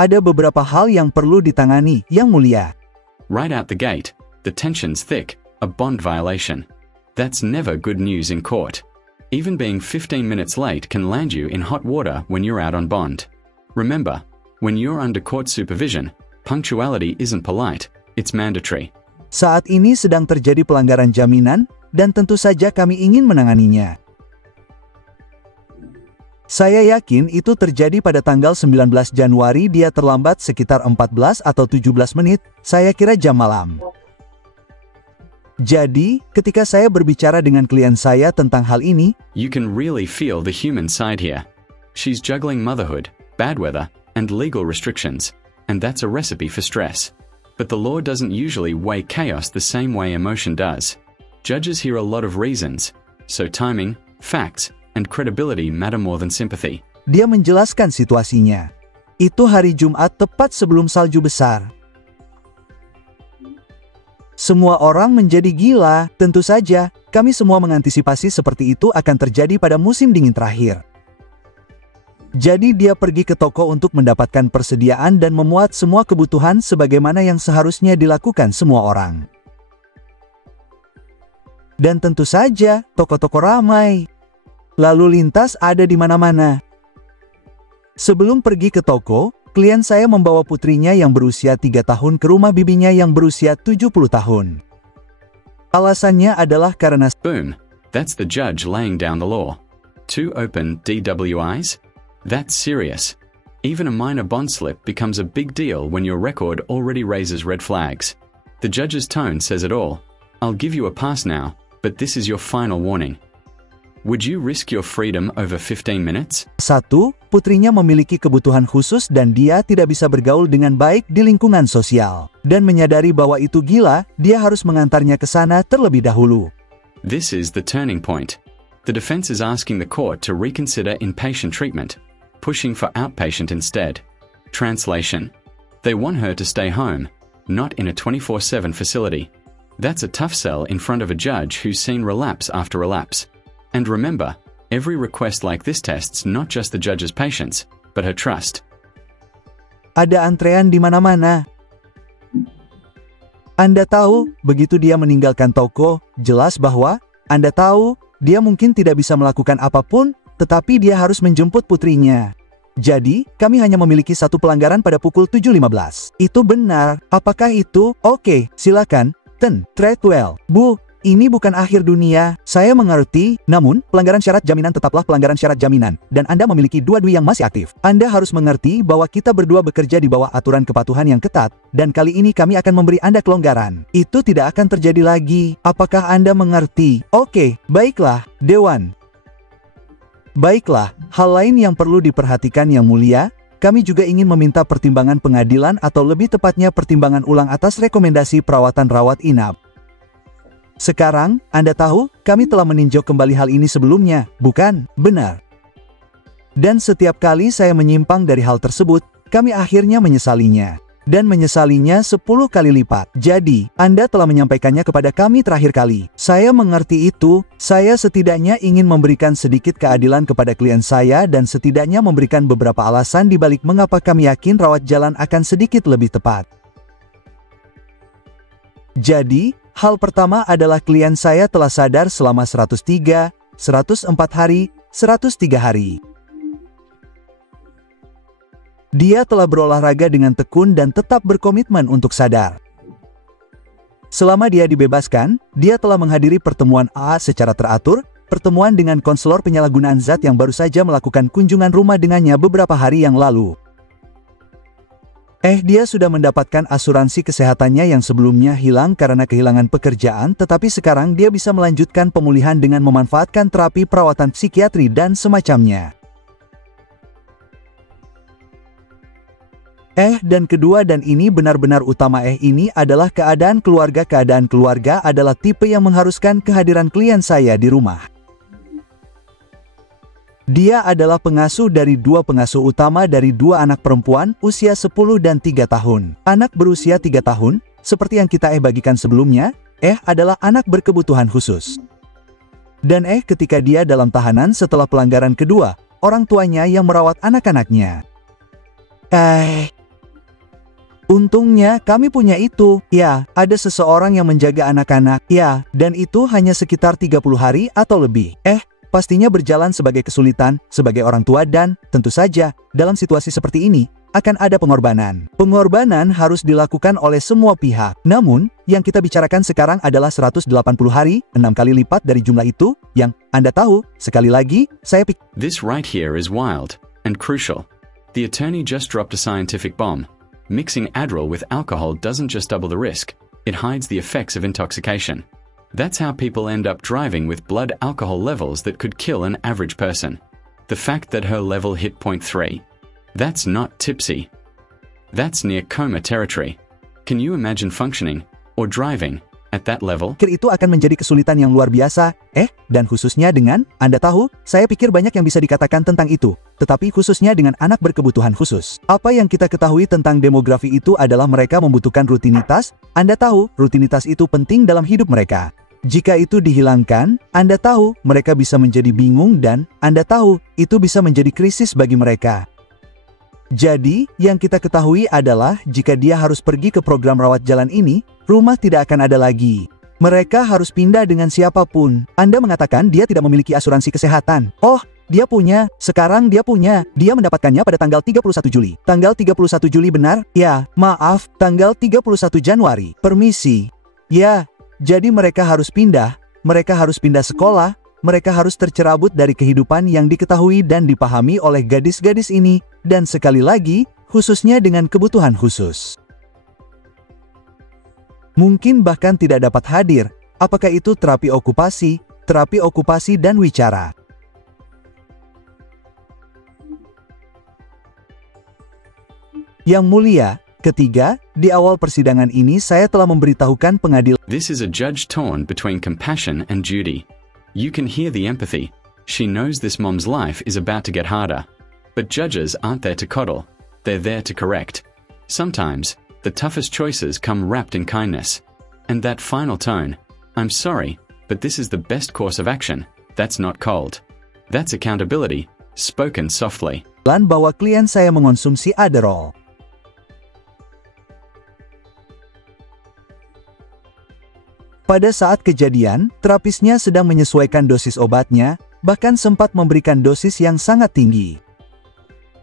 Ada beberapa hal yang perlu ditangani, Yang Mulia. Right out the gate, the tension's thick, a bond violation. That's never good news in court. Even being 15 minutes late can land you in hot water when you're out on bond. Remember, when you're under court supervision, punctuality isn't polite, it's mandatory. Saat ini sedang terjadi pelanggaran jaminan, dan tentu saja kami ingin menanganinya. Saya yakin itu terjadi pada tanggal 19 Januari. Dia terlambat sekitar 14 atau 17 menit, saya kira jam malam. Jadi, ketika saya berbicara dengan klien saya tentang hal ini, you can really feel the human side here. She's juggling motherhood, bad weather, and legal restrictions, and that's a recipe for stress. But the law doesn't usually weigh chaos the same way emotion does. Judges hear a lot of reasons, so timing, facts, and credibility matter more than sympathy. Dia menjelaskan situasinya. Itu hari Jumat tepat sebelum salju besar. Semua orang menjadi gila, tentu saja, kami semua mengantisipasi seperti itu akan terjadi pada musim dingin terakhir. Jadi dia pergi ke toko untuk mendapatkan persediaan dan memuat semua kebutuhan sebagaimana yang seharusnya dilakukan semua orang. Dan tentu saja, toko-toko ramai. Lalu lintas ada di mana-mana. Sebelum pergi ke toko, klien saya membawa putrinya yang berusia 3 tahun ke rumah bibinya yang berusia 70 tahun. Alasannya adalah karena Boom, that's the judge laying down the law. 2 open DWIs? That's serious. Even a minor bond slip becomes a big deal when your record already raises red flags. The judge's tone says it all. I'll give you a pass now, but this is your final warning. Would you risk your freedom over 15 minutes? 1. Putrinya memiliki kebutuhan khusus dan dia tidak bisa bergaul dengan baik di lingkungan sosial. Dan menyadari bahwa itu gila, dia harus mengantarnya ke sana terlebih dahulu. This is the turning point. The defense is asking the court to reconsider inpatient treatment, pushing for outpatient instead. Translation: they want her to stay home, not in a 24/7 facility. That's a tough sell in front of a judge who's seen relapse after relapse. And remember, every request like this tests not just the judge's patience, but her trust. Ada antrean di mana-mana. Anda tahu, begitu dia meninggalkan toko, jelas bahwa, Anda tahu, dia mungkin tidak bisa melakukan apapun, tetapi dia harus menjemput putrinya. Jadi, kami hanya memiliki satu pelanggaran pada pukul 7.15. Itu benar. Apakah itu? Oke, silakan. Treadwell. Bu, ini bukan akhir dunia, saya mengerti, namun, pelanggaran syarat jaminan tetaplah pelanggaran syarat jaminan, dan Anda memiliki 2 dui yang masih aktif. Anda harus mengerti bahwa kita berdua bekerja di bawah aturan kepatuhan yang ketat, dan kali ini kami akan memberi Anda kelonggaran. Itu tidak akan terjadi lagi. Apakah Anda mengerti? Oke, baiklah, Dewan. Baiklah, hal lain yang perlu diperhatikan Yang Mulia, kami juga ingin meminta pertimbangan pengadilan atau lebih tepatnya pertimbangan ulang atas rekomendasi perawatan rawat inap. Sekarang, Anda tahu, kami telah meninjau kembali hal ini sebelumnya, bukan? Benar. Dan setiap kali saya menyimpang dari hal tersebut, kami akhirnya menyesalinya. Dan menyesalinya 10 kali lipat. Jadi, Anda telah menyampaikannya kepada kami terakhir kali. Saya mengerti itu, saya setidaknya ingin memberikan sedikit keadilan kepada klien saya dan setidaknya memberikan beberapa alasan di balik mengapa kami yakin rawat jalan akan sedikit lebih tepat. Jadi, hal pertama adalah klien saya telah sadar selama 103, 104 hari, 103 hari. Dia telah berolahraga dengan tekun dan tetap berkomitmen untuk sadar. Selama dia dibebaskan, dia telah menghadiri pertemuan AA secara teratur, pertemuan dengan konselor penyalahgunaan zat yang baru saja melakukan kunjungan rumah dengannya beberapa hari yang lalu. Dia sudah mendapatkan asuransi kesehatannya yang sebelumnya hilang karena kehilangan pekerjaan, tetapi sekarang dia bisa melanjutkan pemulihan dengan memanfaatkan terapi perawatan psikiatri dan semacamnya. Dan kedua dan ini benar-benar utama ini adalah keadaan keluarga. Keadaan keluarga adalah tipe yang mengharuskan kehadiran klien saya di rumah. Dia adalah pengasuh dari 2 pengasuh utama dari 2 anak perempuan usia 10 dan 3 tahun. Anak berusia 3 tahun, seperti yang kita bagikan sebelumnya, adalah anak berkebutuhan khusus. Dan ketika dia dalam tahanan setelah pelanggaran kedua, orang tuanya yang merawat anak-anaknya. Untungnya kami punya itu. Ya, ada seseorang yang menjaga anak-anak. Ya, dan itu hanya sekitar 30 hari atau lebih. Pastinya berjalan sebagai kesulitan, sebagai orang tua dan, tentu saja, dalam situasi seperti ini, akan ada pengorbanan. Pengorbanan harus dilakukan oleh semua pihak. Namun, yang kita bicarakan sekarang adalah 180 hari, 6 kali lipat dari jumlah itu, yang, Anda tahu, sekali lagi, saya pikir. This right here is wild and crucial. The attorney just dropped a scientific bomb. Mixing Adderall with alcohol doesn't just double the risk, it hides the effects of intoxication. That's how people end up driving with blood alcohol levels that could kill an average person. The fact that her level hit 0.3. That's not tipsy. That's near coma territory. Can you imagine functioning, or driving, at that level? Itu akan menjadi kesulitan yang luar biasa, dan khususnya dengan, Anda tahu, saya pikir banyak yang bisa dikatakan tentang itu, tetapi khususnya dengan anak berkebutuhan khusus. Apa yang kita ketahui tentang demografi itu adalah mereka membutuhkan rutinitas, Anda tahu, rutinitas itu penting dalam hidup mereka. Jika itu dihilangkan, Anda tahu, mereka bisa menjadi bingung dan, Anda tahu, itu bisa menjadi krisis bagi mereka. Jadi, yang kita ketahui adalah jika dia harus pergi ke program rawat jalan ini, rumah tidak akan ada lagi. Mereka harus pindah dengan siapapun. Anda mengatakan dia tidak memiliki asuransi kesehatan. Oh, dia punya. Sekarang dia punya. Dia mendapatkannya pada tanggal 31 Juli. Tanggal 31 Juli benar? Ya, maaf, tanggal 31 Januari. Permisi. Ya, jadi mereka harus pindah. Mereka harus pindah sekolah. Mereka harus tercerabut dari kehidupan yang diketahui dan dipahami oleh gadis-gadis ini, dan sekali lagi, khususnya dengan kebutuhan khusus. Mungkin bahkan tidak dapat hadir, apakah itu terapi okupasi dan wicara. Yang mulia, ketiga, di awal persidangan ini saya telah memberitahukan pengadilan. This is a judge torn between compassion and duty. You can hear the empathy. She knows this mom's life is about to get harder. But judges aren't there to coddle. They're there to correct. Sometimes, the toughest choices come wrapped in kindness. And that final tone, I'm sorry, but this is the best course of action. That's not cold. That's accountability, spoken softly. Bahwa klien saya mengonsumsi Adderall. Pada saat kejadian, terapisnya sedang menyesuaikan dosis obatnya, bahkan sempat memberikan dosis yang sangat tinggi.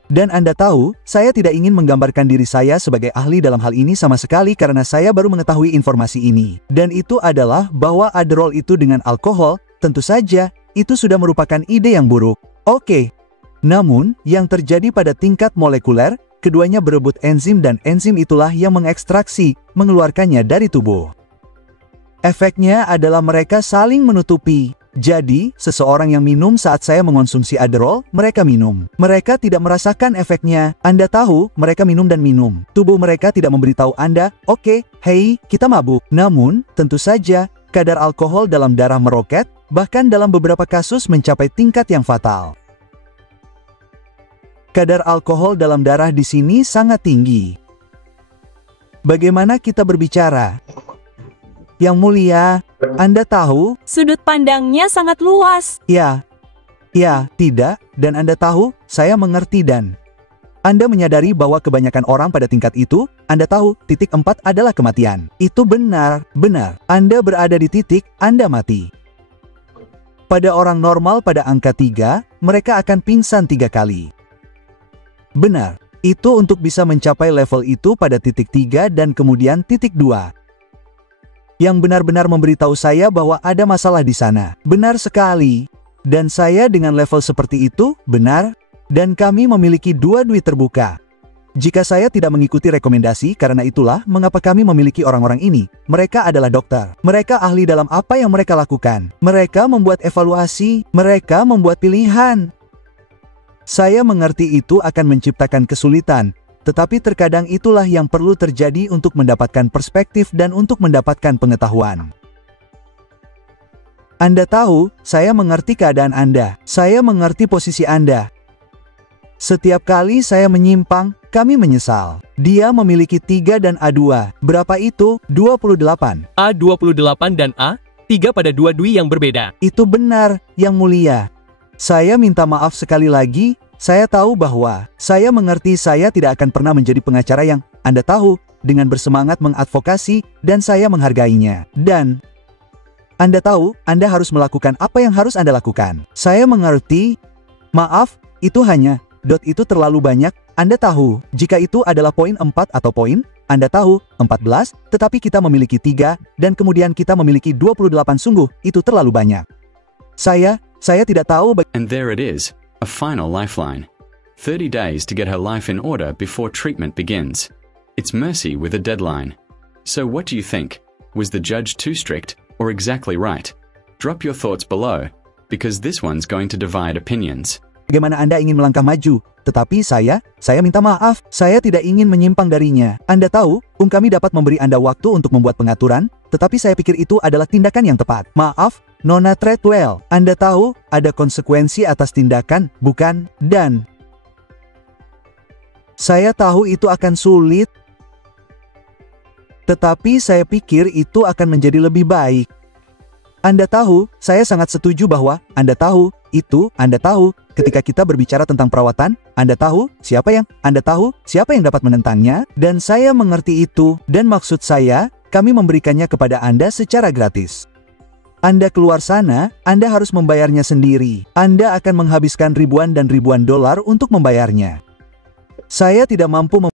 Dan Anda tahu, saya tidak ingin menggambarkan diri saya sebagai ahli dalam hal ini sama sekali karena saya baru mengetahui informasi ini. Dan itu adalah bahwa Adderall itu dengan alkohol, tentu saja, itu sudah merupakan ide yang buruk. Oke. Namun, yang terjadi pada tingkat molekuler, keduanya berebut enzim dan enzim itulah yang mengekstraksi, mengeluarkannya dari tubuh. Efeknya adalah mereka saling menutupi. Jadi, seseorang yang minum saat saya mengonsumsi Adderall, mereka minum. Mereka tidak merasakan efeknya. Anda tahu, mereka minum dan minum. Tubuh mereka tidak memberitahu Anda, oke, hei, kita mabuk. Namun, tentu saja, kadar alkohol dalam darah meroket, bahkan dalam beberapa kasus mencapai tingkat yang fatal. Kadar alkohol dalam darah di sini sangat tinggi. Bagaimana kita berbicara? Yang mulia, Anda tahu? Sudut pandangnya sangat luas. Ya, tidak, dan Anda tahu, saya mengerti dan Anda menyadari bahwa kebanyakan orang pada tingkat itu, Anda tahu, titik 4 adalah kematian. Itu benar. Anda berada di titik, Anda mati. Pada orang normal pada angka 3, mereka akan pingsan 3 kali. Benar, itu untuk bisa mencapai level itu pada titik 3 dan kemudian titik 2. Yang benar-benar memberitahu saya bahwa ada masalah di sana. Benar sekali. Dan saya dengan level seperti itu, benar. Dan kami memiliki 2 duit terbuka. Jika saya tidak mengikuti rekomendasi, karena itulah mengapa kami memiliki orang-orang ini. Mereka adalah dokter. Mereka ahli dalam apa yang mereka lakukan. Mereka membuat evaluasi. Mereka membuat pilihan. Saya mengerti itu akan menciptakan kesulitan. Tetapi terkadang itulah yang perlu terjadi untuk mendapatkan perspektif dan untuk mendapatkan pengetahuan. Anda tahu, saya mengerti keadaan Anda. Saya mengerti posisi Anda. Setiap kali saya menyimpang, kami menyesal. Dia memiliki 3 dan A2. Berapa itu? 28. A28 dan A3 pada 2 dui yang berbeda. Itu benar, Yang Mulia. Saya minta maaf sekali lagi. Saya tahu bahwa, saya mengerti saya tidak akan pernah menjadi pengacara yang, Anda tahu, dengan bersemangat mengadvokasi, dan saya menghargainya. Dan Anda tahu, Anda harus melakukan apa yang harus Anda lakukan. Saya mengerti. Maaf, itu hanya, itu terlalu banyak. Anda tahu, jika itu adalah poin 4 atau poin, Anda tahu, 14, tetapi kita memiliki 3, dan kemudian kita memiliki 28 sungguh, itu terlalu banyak. Saya tidak tahu. And there it is, a final lifeline. 30 days to get her life in order before treatment begins. It's mercy with a deadline. So what do you think? Was the judge too strict, or exactly right? Drop your thoughts below, because this one's going to divide opinions. Bagaimana Anda ingin melangkah maju? Tetapi saya minta maaf, saya tidak ingin menyimpang darinya. Anda tahu, kami dapat memberi Anda waktu untuk membuat pengaturan, tetapi saya pikir itu adalah tindakan yang tepat. Maaf, Nona Treadwell, Anda tahu, ada konsekuensi atas tindakan, bukan? Dan saya tahu itu akan sulit, tetapi saya pikir itu akan menjadi lebih baik. Anda tahu, saya sangat setuju bahwa, Anda tahu, ketika kita berbicara tentang perawatan, Anda tahu siapa yang dapat menentangnya, dan saya mengerti itu, dan maksud saya, kami memberikannya kepada Anda secara gratis. Anda keluar sana, Anda harus membayarnya sendiri. Anda akan menghabiskan ribuan dan ribuan dolar untuk membayarnya. Saya tidak mampu